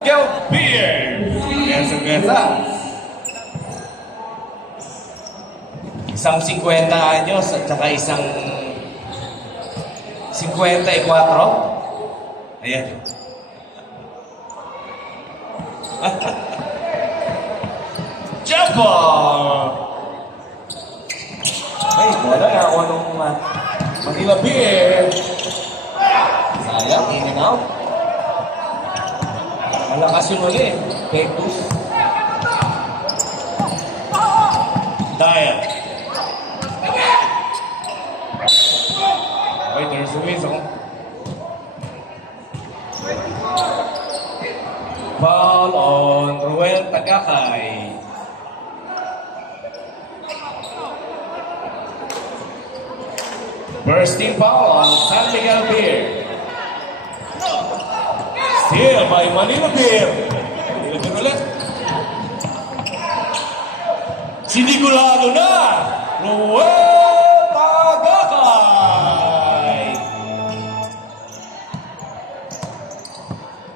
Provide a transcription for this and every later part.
Go Beer! Pesa-pesa. Isang 50 anyos at saka isang 54. Ayan. Jumper! Ay, wala na ako nung Manila Beer. Sayang, in and out. Malakas yun ulit. Pectus. Daya. Okay, there's a whistle. Foul on Ruel Tagakay. Bursting foul on San Miguel Beer. Steal by Manila Beer. Manila Beer ulit. Sinigurado na! Ruel Tagakay!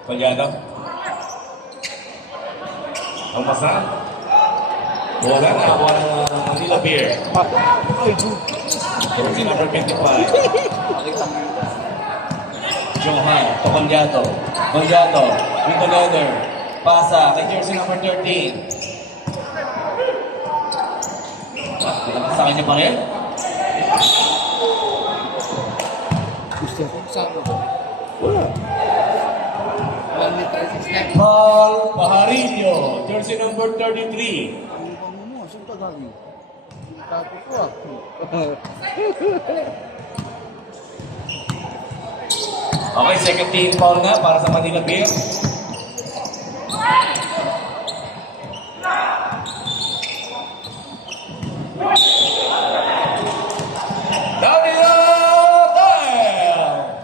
Palyado. Ang masa. Wala na ako ng Manila Beer. Jersey number 55. Johan, to Condiato. Condiato, with the leather. Pasa kay jersey number 13. Sa kanya pa rin? Paul Pajarillo, jersey number 33. Okay, second team foul na para sa Manila Beer. Daniel Dale!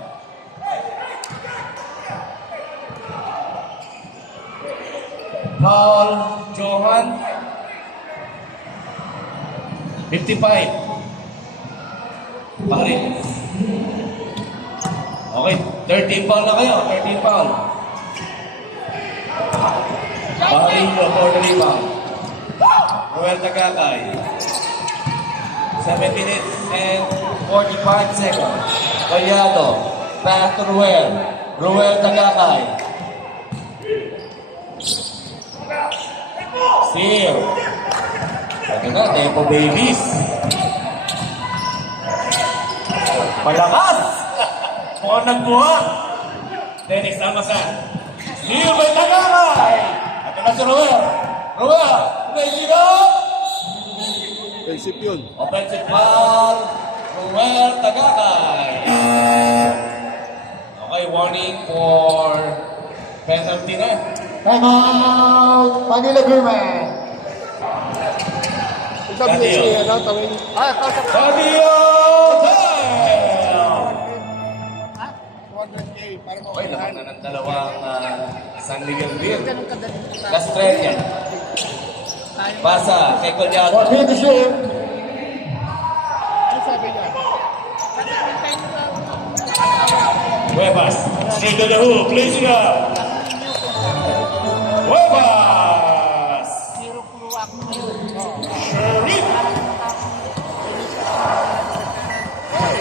Paul Johan 55. Pare. Okay, 13 foul na kayo. 13 foul. Pajarillo for the rebound. Ruel Tagakay. 7 minutes and 45 seconds. Collado. Back to Ruel. Ruel Tagakay. Steal. Ito na, tempo babies. Malakas! Mukhang nagbuha. Dennis Amasa. Steal by Tagakay. Ito na si Ruel. Ruel. Naisira. Offensive yun. Offensive foul. Ruel Tagakay. Okay, warning for penalty na. Time out! Manila Beerman! Sabi niya siya, tawin. Daniel Dale! 200K para Okay, mawala. naman na ng dalawang San Miguel Beer. Castrella. Pasa kay Collado. For leadership, Ano sabi niya? Huevas. Straight to the hoop. Place it up. Huevas. Sharif.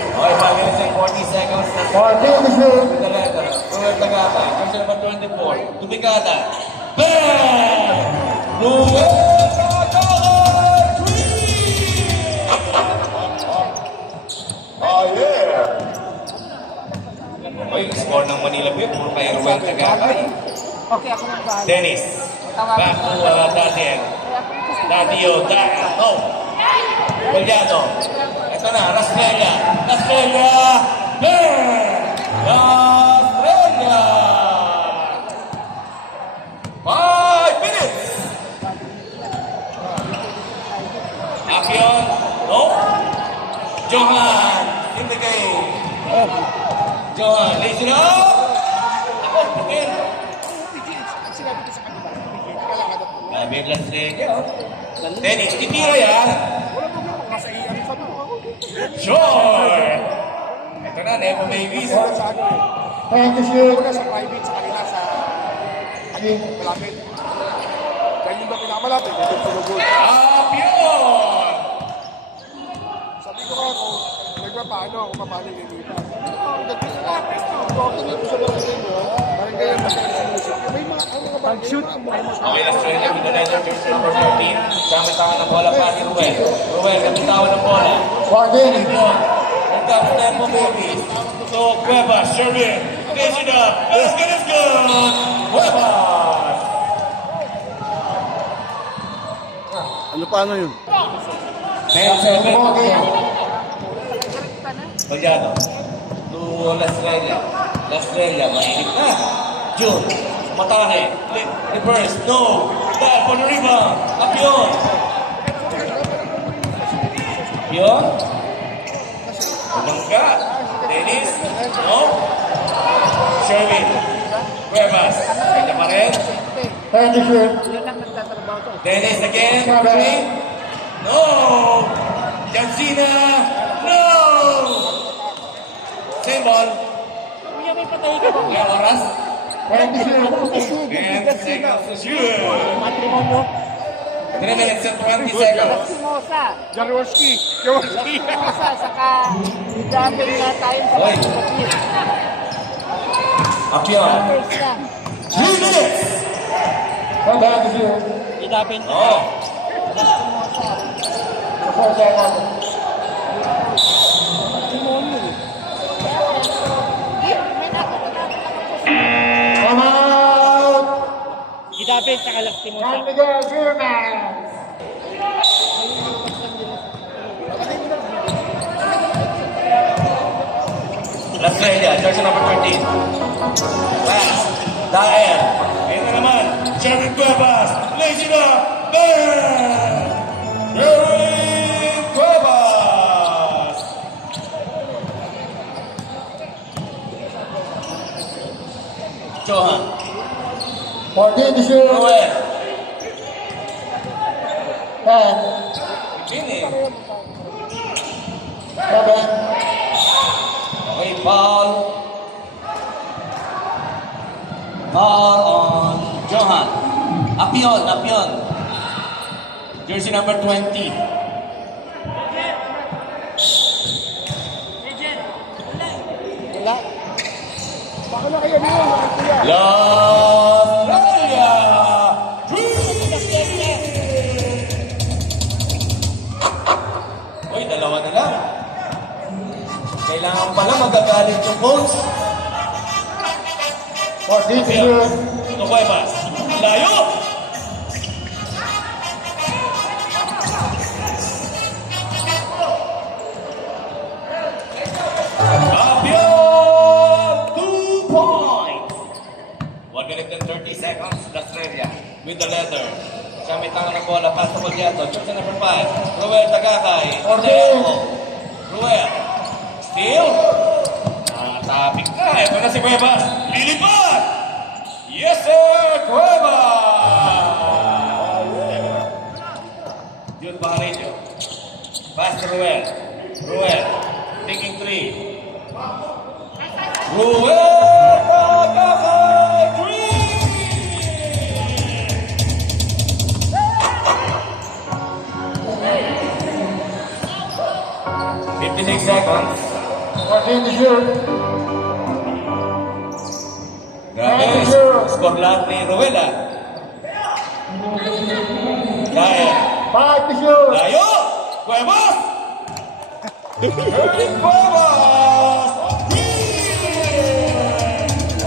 Okay, 5 minutes and 40 seconds. for leadership, With the letter. Ruel Tagakay. Version number 24. Tumikada. Bang! Ruel Tagakay! Oh, yeah! Okay, score ng Manila Beer. Puro kay Ruel Tagakay. Okay, ako nang bahala. Dennis. Back to Daniel. Daniel. Oh! Collado. Ito na, Rastrella. Rastrella! Bang! Rastrella! 5 minutes! Action. No? Johan in the game. Johan, lays it up. Ako, again. Sinabi ko sa kanila. Hindi ka lang ano. Big lang sila. Dennis, titira yan. Wala problema. Nasa iyan sa mga. Sure! Ito na, Nepo Babies. Sa ano eh. thank you, shoot. Una sa private sa kanila sa malapit. Dahil yung ba pinakamalapit, ito sulugod. Champion! Sabi ko ako, nagpapaano ako mapali lilipat. Talking dito sa barangay mo, barangay ang nasa may mga Pag-shoot. Okay, Australia with the letter jersey number 14. Gamit-tawa ng bola pa ni Ruel. Ruel, gamit-tawa ng bola. Pardini. Nagkapit tempo, baby. So, Cuevas, Sherwin. Dish it up. Let's get it good. Cuevas! Ano paano yun? 10-7. Okay. Magyano. To La Estrella. La Estrella, mainit na. June. Matahe. Reverse. No. Dahil for the rebound. Apion. Apion. Bangga. Dennis. No. Sherwin. Cuevas. Kanya pa rin. Thank you, sir. Yun lang nagtatrabaho ko. Dennis again. Sherwin. No. Jansina. No. Same ball. Kuya, may patay ka ba? May oras. Thank you, sir. And seconds to shoot. Matrimonyo. 3 minutes and 20 seconds. Simosa. Jaworski! Simosa, saka dapin na tayo sa Oy. kapatid. Apion. First lang. 3 minutes. Thank you, sir. Idapin na. Oh. Before second. Matrimonyo. May nakatapin lang ako. Come out. Idapin, saka lang Simosa. San Miguel Gurman. La Estrella, jersey number 13. Pass. Daer. Ayun na naman. Sherwin Cuevas. Lays it up. Bang! Sherwin Cuevas. Johan. 14 to shoot. Noel. 10. Gini. 7. Okay, foul. Foul on Johan. Apion, Apion. Jersey number 20. Wala. Baka na kaya niyo, kuya. La Estrella. Uy, dalawa na lang. Kailangan pala magagalit yung coach. 14 to shoot. Ito ba, Mas? Layo! Apion! 2 points! 1 minute and 30 seconds. La Estrella with the letter. Siya may tangan ng bola. Pass to Colliato. Jersey number 5. Ruel Tagakay. Ortego. Ruel. Steal. Tapik na. Ito na si Cuevas. Lilipad! Yes, sir! Cuevas! Yun ba rin yun? Pass to Ruel. Ruel. Taking 3. Ruel Tagakay! 56 seconds. 14 to shoot. Grabe, score lahat ni Ruel ah. Kaya. 5 to shoot. Layo! Cuevas! Erwin Cuevas!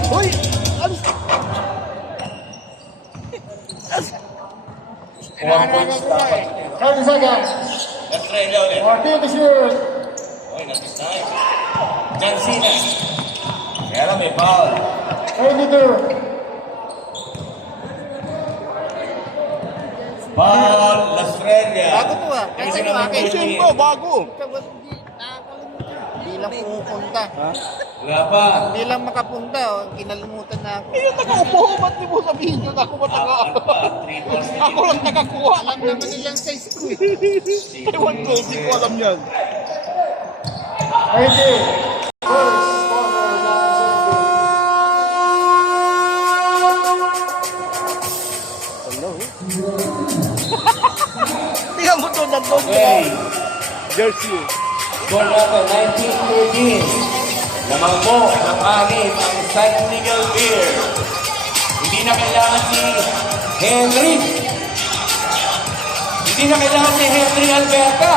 Hoy! Alis! 1 points dapat. 30 seconds. Estrella ulit. 14 to shoot. Oy, natis tayo. Jansina. Kaya lang may foul. 32. Foul, La Estrella. Bago to ah. Jersey Kasi number vacation 13. ko, bago. Hindi lang pumupunta. Wala pa. Hindi lang makapunta. Kinalimutan na ako. Yung taga-upo, ba't di mo sabihin yun? Ako ba taga Apat pa. 3 balls. Ako lang nakakuha. Alam naman nilang size ko eh. Ewan ko, hindi ko alam yan. 30. First quarter gold Okay. jersey. Score natin, 19-13. Lamang po ng anim ang San Miguel Beer. Hindi na kailangan si Henry. Hindi na kailangan si Henry Alberta.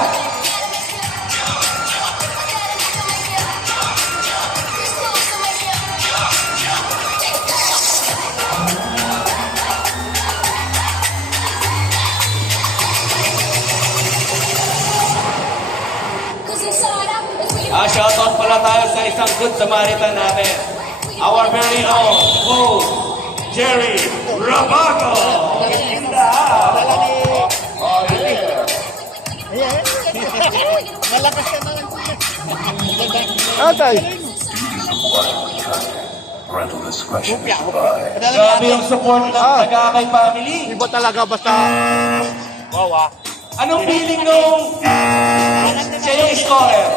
Shoutout pala tayo sa isang good Samaritan natin. Our very own host, Jerry Rabaco. In the house. Oh, yeah. Malakas ka na lang. Atay. Parental discretion is advised. Grabe yung support ng Tagakay family. Iba talaga basta. Wow. Anong feeling nung siya yung scorer?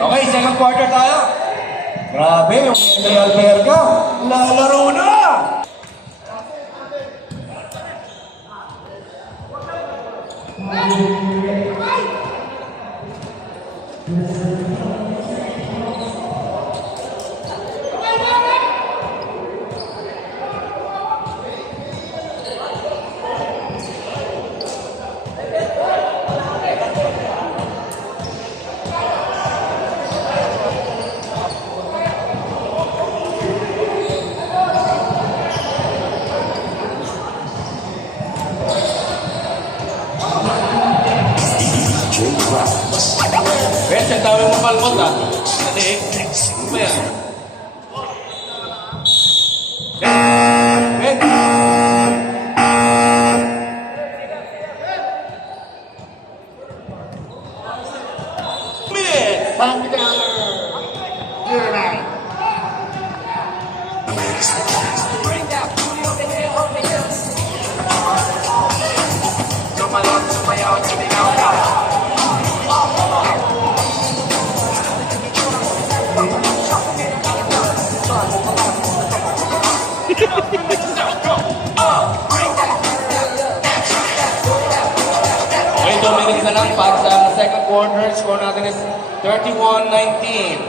Okay, second quarter tayo. Grabe, yung Henry Alberga, lalaro na! Pwede, ang dami mo palmot ah. Kasi, ano ba yan? Pwede. Minutes! San Miguel, Year 9. Okay, 2 minutes na lang. Pag sa second quarter, score natin is 31-19.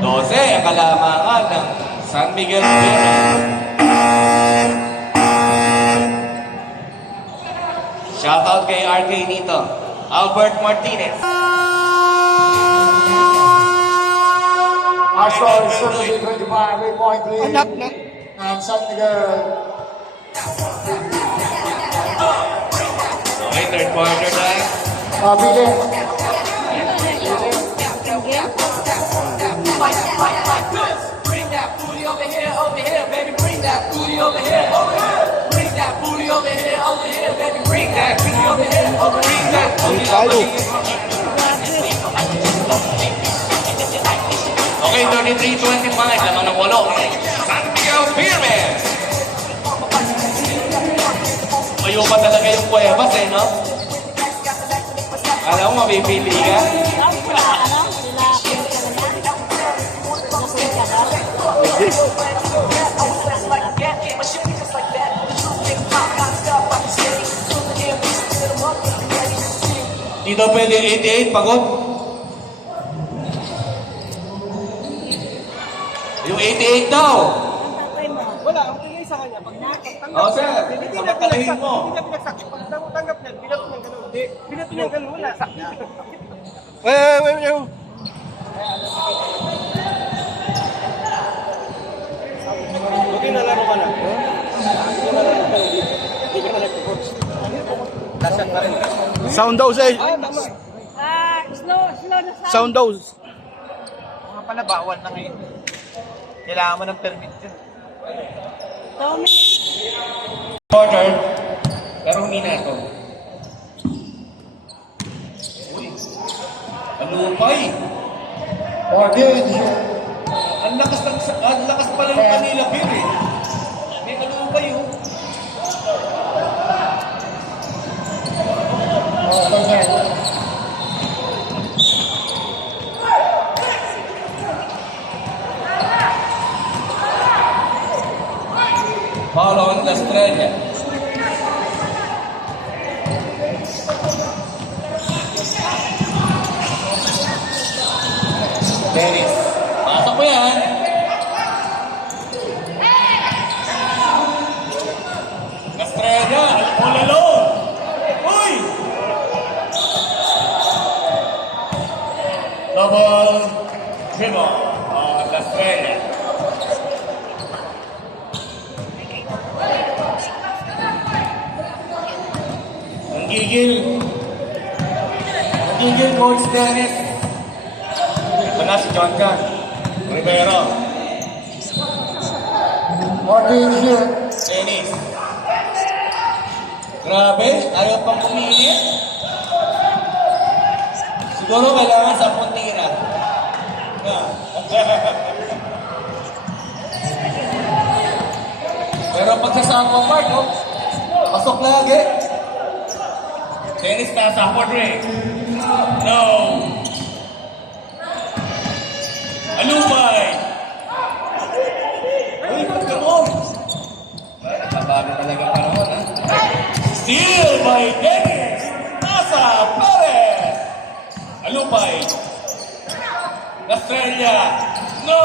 12 ang kalamangan ng San Miguel Vera. Shoutout kay RK Nito. Albert Martinez. Our score is 33-25, 8-point lead. Anak na. And San Miguel. Okay, third quarter na. Bili. Bring that booty over here, baby. Bring that booty over here, Bring that booty over here, baby. Bring that booty over here, Bring that booty over here. Okay, 33-25. Lamang ng 8. San Miguel Pyramid. Mayo pa talaga yung kuwebas eh, no? Alam mo, mabibili ka? Dito pwede 88, pagod. Yung 88 daw. Wala, ang tingin sa kanya, pag tanggap, Oo, sir. Pagkakalahin mo. Hindi niya pinagsak. Pag tanggap niya, binat niya gano'n. Hindi, binat niya gano'n, wala. Wait. Huwag yung nalaro ka na. Huwag yung nalaro ka na. Hindi ka na nag-coach. Nasaan ka rin. Sound daw say. Tama. Slow na Sound daw. Mga pala, bawal na ngayon. Kailangan mo ng permit yun. Tommy. Quarter. Pero humina ito. Ang lakas pala ng Manila Beer eh. May kalubay oh. Foul on the Estrella. Dennis. Pasok mo yan. Estrella, all alone. Uy! Double dribble on the Estrella. Ang gigil Coach Dennis. Ito na si John Can. Rivero. Dennis. Grabe, ayaw pang pumili. Siguro kailangan sa puntira. Pero pag sa Sampo Park, oh, pasok lagi. Dennis pasa for Drake. No. Alupay. Uy, pagkamon. Nakabago talaga panahon, ha? Steal by Dennis. Nasa Perez. Alupay. Estrella. No.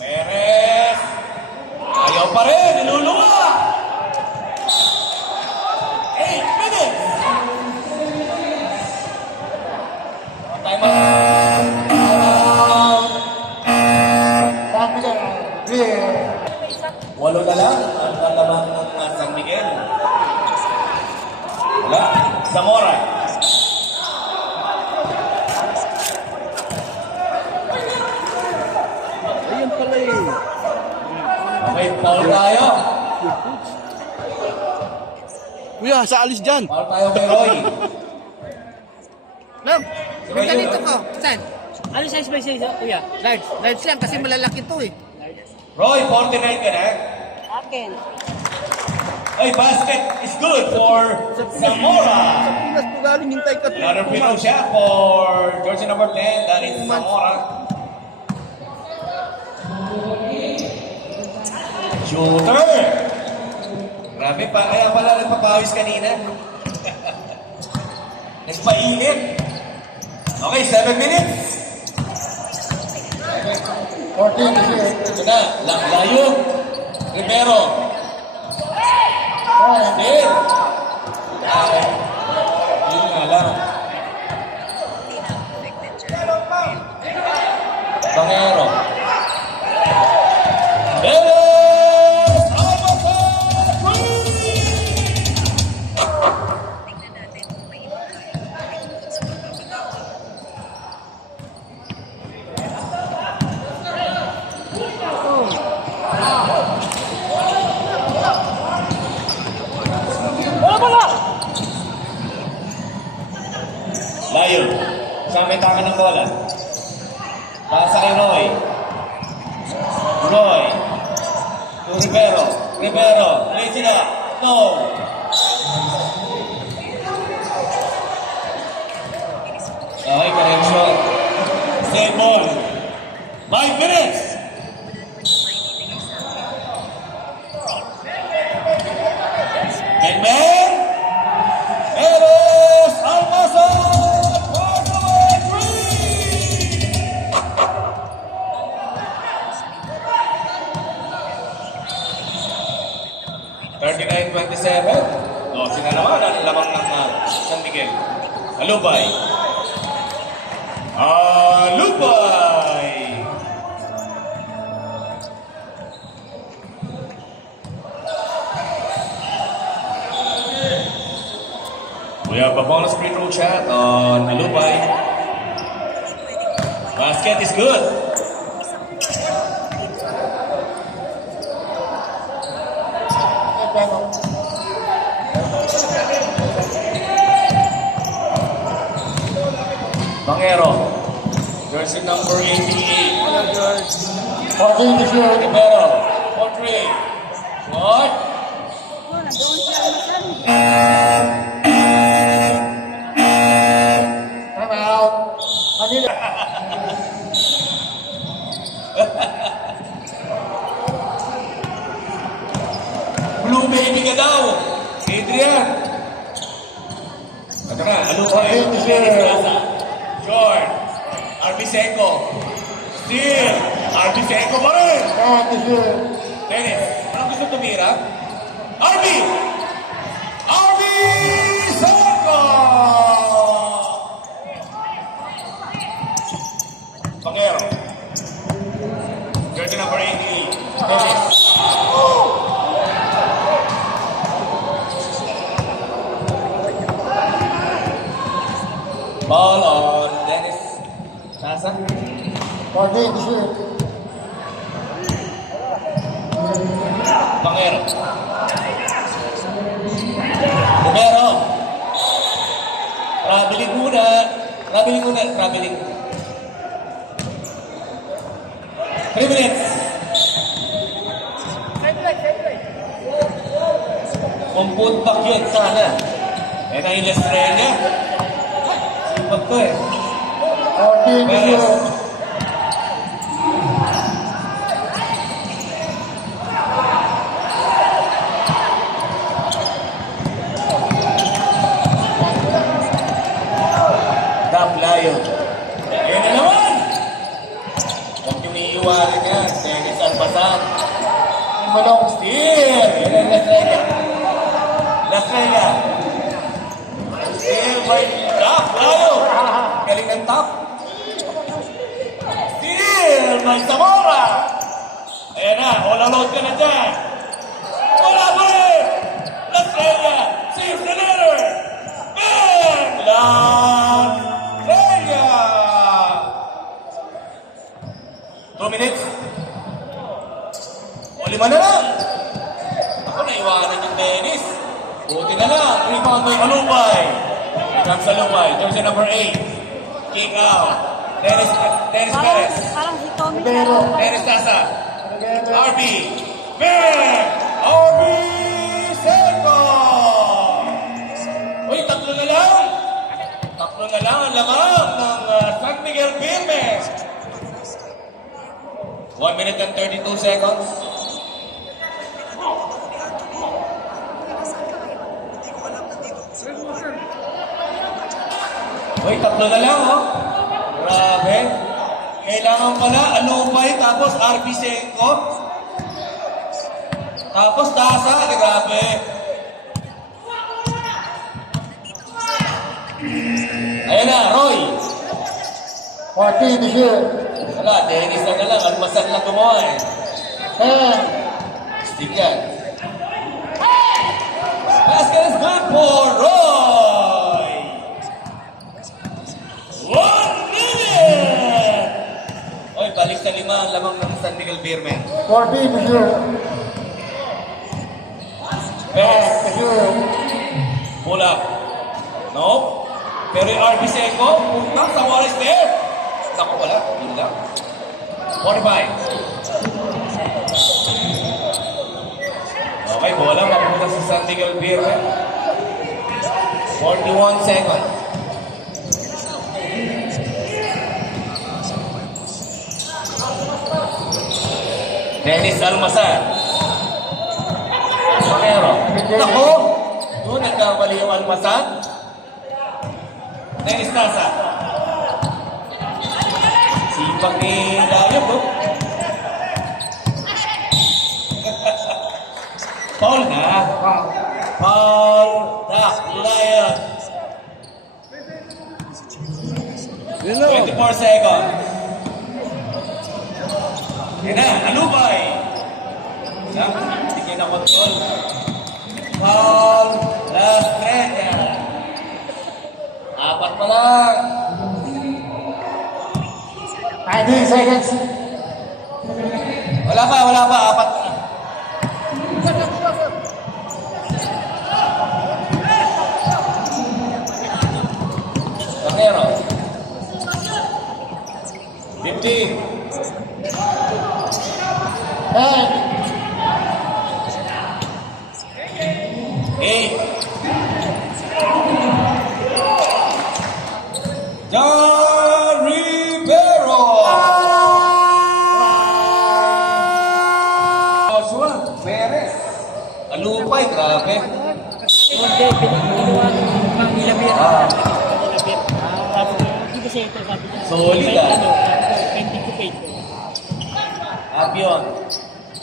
Perez. Ayaw pa rin. Niluluwa. 8 minutes. Time out. Walo na lang ang kalaban ng San Miguel. Wala. Zamora. Ayun pala eh. Okay, foul tayo. Kuya, sa alis dyan. Foul tayo kay Roy. Ma'am, may ganito ko. Saan? Ano size ba siya, kuya? Large. Large lang kasi malalaki to eh. Roy, 49 ka na. Akin. Ay, basket is good for Zamora. Pinas po galing, hintay ka. Another penalty shot for jersey number 10. That is Zamora. Shooter! Grabe pa, kaya pala nagpapawis kanina. Mas mainit. Okay, 7 minutes. Ito na, layo. Rivero. Hindi. Yun nga lang. Bangero. Dennis Almazan! 3. Layo. Siya may tangan ng bola. Pasa kay Roy. Roy. To Rivero. Rivero. Lazy na. No. Okay, correction. Same ball. 5 minutes. Kenben. Eres Almazan. For the way 39-27. No, sila naman ang lamang ng San Miguel. Alupay. Alupay. We have a bonus free throw shot on Alupay. Basket is good. Bangero. Pangero. Jersey number 88. 14 to shoot. Rivero. For 3. What? Oh, nandoon siya masan. Time out. Manila. Blue baby ka daw. Adrian. Ito na, Alupay. Dennis Plaza. Short. RB Seco. Steal. RB Seco pa rin. 10 to shoot. Dennis, anong gusto tumira? RB! RB Seco! Pangero. Jersey number 88. Dennis. Ball on Dennis. Sasa. 14 to shoot. Pangero. Rivero. Traveling muna. Traveling. 3 minutes. Kung putbak yun, sana. Eh, na-illustrate niya. Sipag to eh. 14 to Perez. shoot. Dap Lion. Ayun na naman! Huwag yung iiwanan niya. Dennis Albasan. Malong. Steal! Yun ang Lastrella. Lastrella. Steal by Dap Lion. Galing ng top. Steal by Zamora. Ayan na, all alone ka na dyan. Wala pa rin! Lastrella saves the letter. Bang! Lastrella! 2 minutes. O 5 na lang. Ako, naiwanan yung Dennis. Buti na lang. Rebound by Alupay. Comes Alupay. Jersey number 8. Kick out. Dennis Perez. Parang si Tommy Rivero. Saro. Dennis Tasa. RB. Bang! RB Seco! Uy, tatlo na lang. Tatlo na lang ang lamang ng San Miguel Firmes. 1 minute and 32 seconds. Uy, tatlo na lang, oh. Grabe. Kailangan pala, Alupay, tapos RB Seco. Tapos Tasa, grabe. Ayan na, Roy. 14 to shoot. Wala, Dennis na lang. Almasan lang gumawa eh. 10. Stick yan. Basket is good for Roy. 1 minute! Oy, balik sa 5 ang lamang ng San Miguel Beermen. 14 to shoot. Perez. To shoot. Pull up. Nope. Pero yung RB Seco, puntang sa Wallace there. Naku, wala. Hindi lang. 45. Okay, bola. Mapupunta sa San Miguel Beermen. 41 seconds. Dennis Almasan. Pangero. Naku! Doon nagkamali yung Almasan. Dennis Tasa. Sipag ni Dayog, no? Paul na. Paul the Lion. 24 seconds. Yan na, Alupay. Hindi kayo na control. Paul Lastrella. 4 pa lang. 19 seconds. Wala pa, 4 pa. Pangero. 8. John Rivero. Joshua Perez. Alupay, grabe. Hindi, pinagawa ko ng ilabir. Ilabir. Tapos, hindi kasi ito, sabi niya. Solid, ah. Pending to pay. Apion.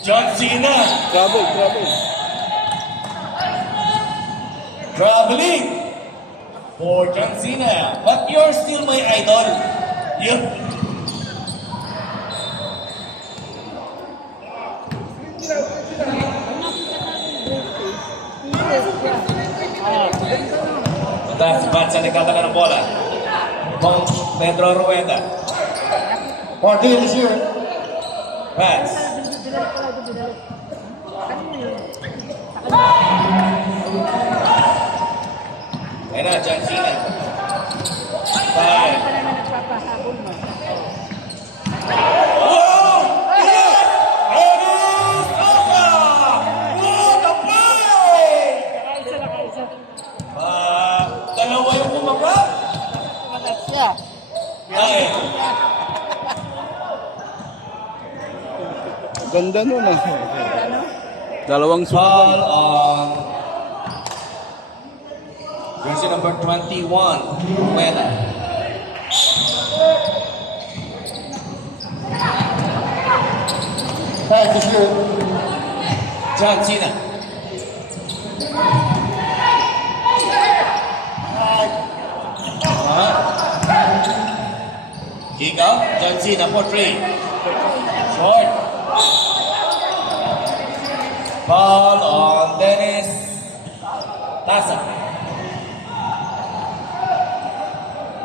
John Cena. Grabe, grabe. Traveling for John Cena. But you're still my idol. You. That's bad sa nagkatala ng bola. Bong Pedro Rueda. 14, monsieur. Pass. Ayan na, John Cena. 5. Nagpapahabol mo. Oh! Yes! Enes Osa! What a play! Nakaisa. Dalawa yung kumabra? Siya. Ay. Ganda nun ah. Ano? Dalawang Foul sunod. on jersey number 21, Rueda. Five, monsieur. John Cena. Kick out, John Cena for 3. Short. Foul on Dennis Tasa.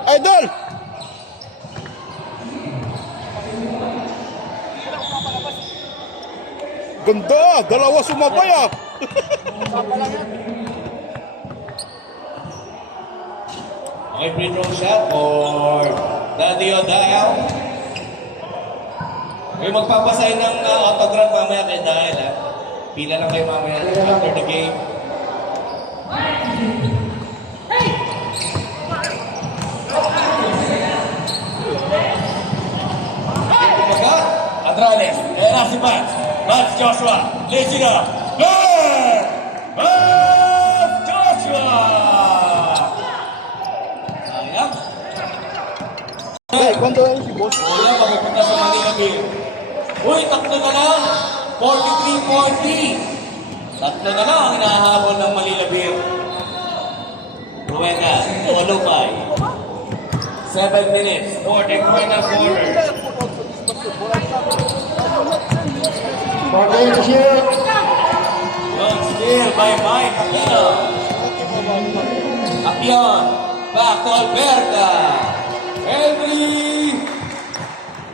Idol! Ganda! Dalawa sumabay ah! Okay, free throw shot for Daddy O'Dial. Kayo magpapasign ng autograph mamaya kay Dial, ha? Pila lang kayo mamaya after the game. Kumbaga, Andrades. Kaya na si Bats. Bats Joshua. Lazy na. Bats Joshua! Sayang. Hey, kwento lang si boss. Wala, mapupunta sa Manila Bay. Uy, tatlo na lang. 43-40. Tatlo na lang ang hinahabol ng Manila Bay. Rueda, Olupay. 7 minutes for the final quarter. 14, monsieur. Long steal by Mike Aquino. Apion, back to Alberta. Henry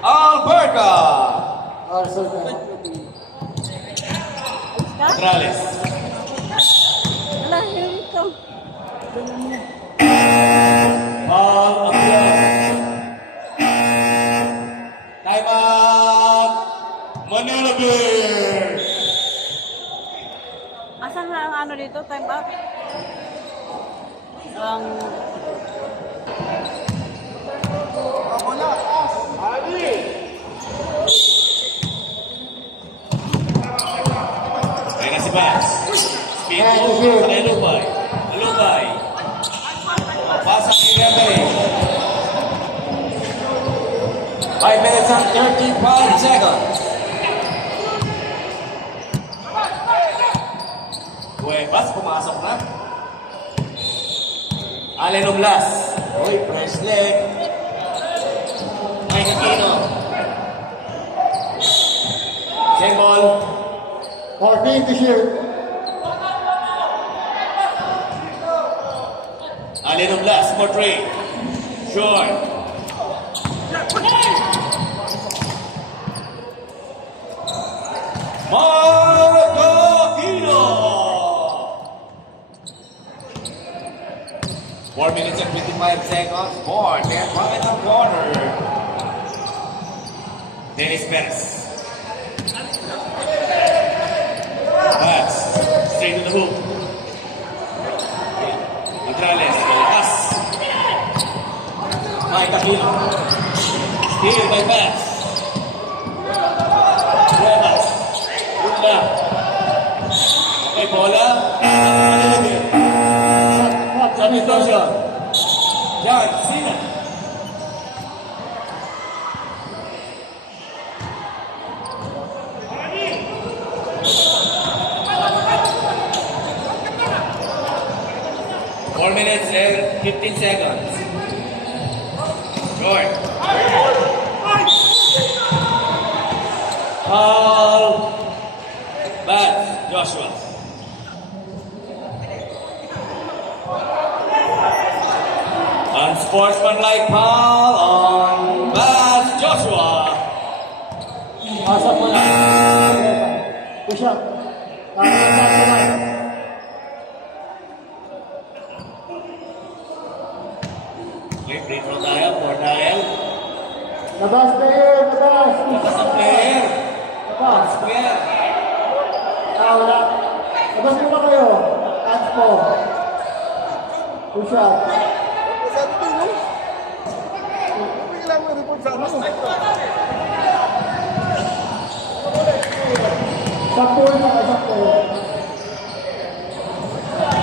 Alberta. Also, Morales. Wala, yun ito. Ball Apion. Time out. Manila Bears. Asan na ang ano dito? Time out? Ang... Ayan na si Bass. Speed move sa Alupay. Alupay. Pasa kay Reverie. 5 minutes and 35 seconds. Cuevas, pumasok na. Allen Oblas. Uy, fresh leg. Mike Aquino. Same ball. 14, monsieur. Allen Oblas for 3. Short. Marco Aquino. 4 minutes and 55 seconds for the final quarter. Dennis Perez. Pass. Straight to the hoop. Mike Aquino. Steal by pass. Rivas. Gunda. Okay, bola. Substitution. John Cena. Four minutes and 15 seconds. Short. Foul. Bad, Joshua. Unsportsmanlike foul on Bad Joshua. Pasok mo na. Push up. Okay, free throw tayo for Daniel. Labas na yun, labas. Labas ang player. Labas. Square. Wala. Labas mo na kayo. Hands po. Push up. Sabi ko, no? Bigla mo report sa ano. Sakto na, sakto.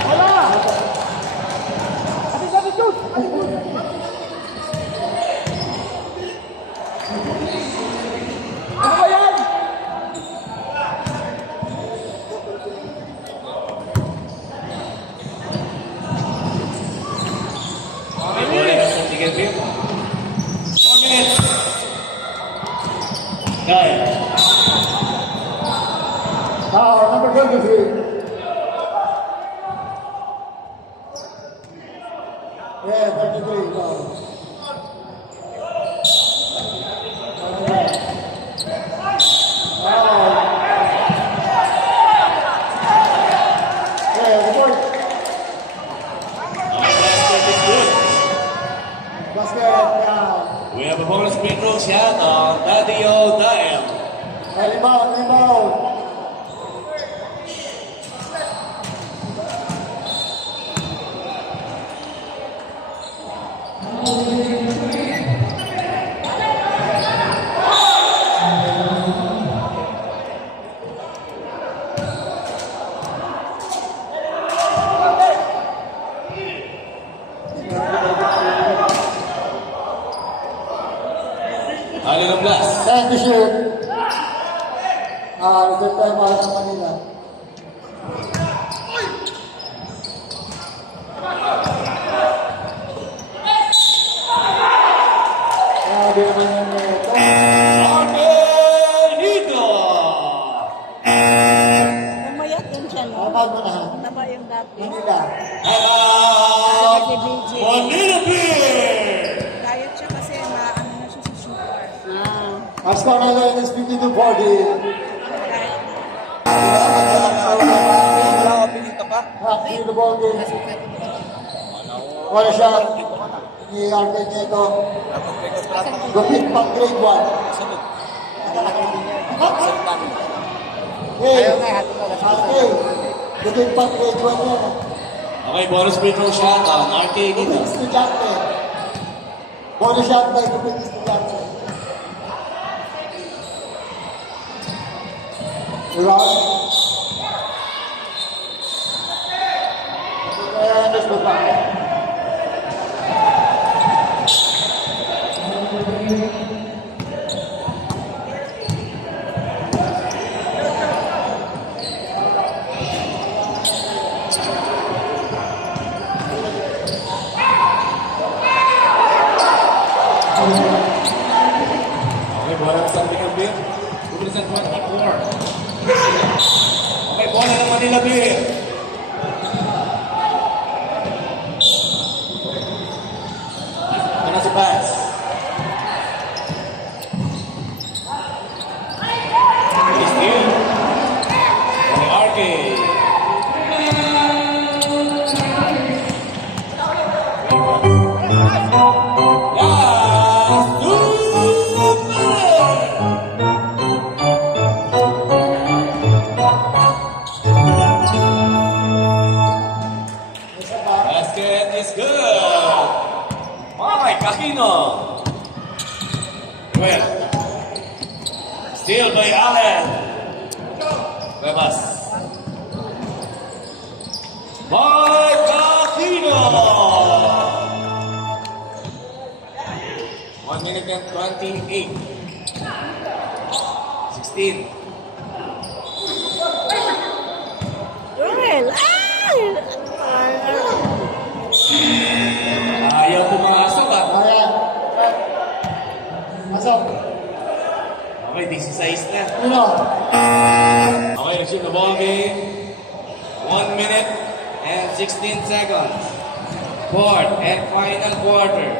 Wala! Sabi, shoot! Ano ba yan? Okay, bola ng Santiago View. 1 minute. Dahil. Number 23. Yeah, 23. Go. Yeah, report. Basket is good. Basket, yeah. We have a bonus free throw shot on Tadio Dael. Rebound, rebound. Alin ng blast. Time to shoot. Reserve time para sa Manila. Grabe naman yung ito. Arbenito! Umayat yun siya, no? Kapag mo na. Taba yung dati. Manila. And out! Si BJ. Manila Beer! Diet siya kasi maano na siya sa sugar. As for na line is 52-40. Happy the ball game. Wala siya ni Arcade Nieto. Gupit pang grade 1. Hey, Arcade. Gupit pang grade 1 yan. Okay, bonus free throw shot on Arcade dito. Gupit estudyante. Bonus shot by Gupit estudyante. Round. And let's go back. Okay, bola ng Santiago Beer. Tutulis ang 24. Okay, bola ng Manila Beer. Ito na si Bass. Steal. Okay, Arcade. Last 2 minutes. ahead. Cuevas. Mike Aquino. 1 minute and 28. 16. Ruel! Ayaw pumasok ah. Ayan. Pasok. Okay, 16 na. Uno. Okay, resume the ball game. 1 minute and 16 seconds. Fourth and final quarter.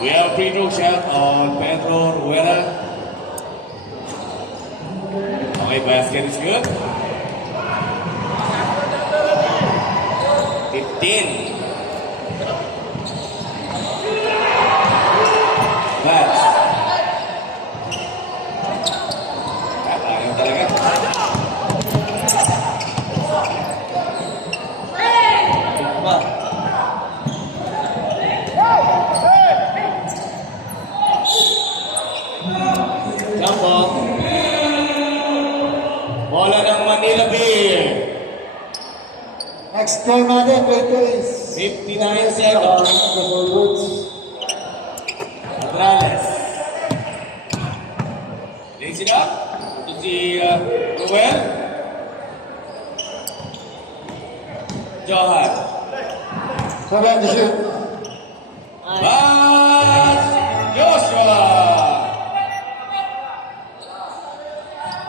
We have free throw shot on Pedro Rueda. Okay, basket is good. 15. That's. Ayaw talaga. Ba? Jump ball. Bola ng Manila Beer. Next time natin, dito is 59 seconds. the forwards. Adrales. Lays it up to si Ruel. Johan. 7 to shoot. Bas Joshua.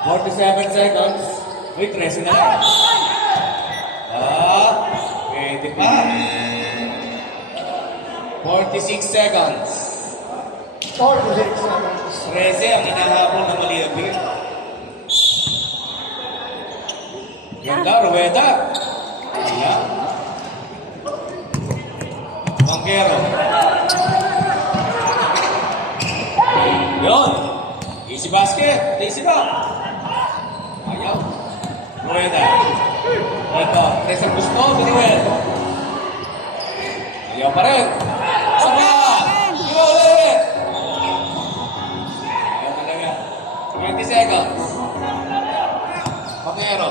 47 seconds. Uy, 13 na lang. Pwede pa. 46 seconds. 46 seconds. 13 ang hinahabol ng Oliver. Ganda, Rueda. Ayan. Banquero. Yun. Easy basket. Easy ba? Ayaw. Rueda. Ito. Tesa gusto. Ruel. Ayaw pa rin. Saka. Ayaw ulit. Ayaw talaga. 20 seconds. Banquero.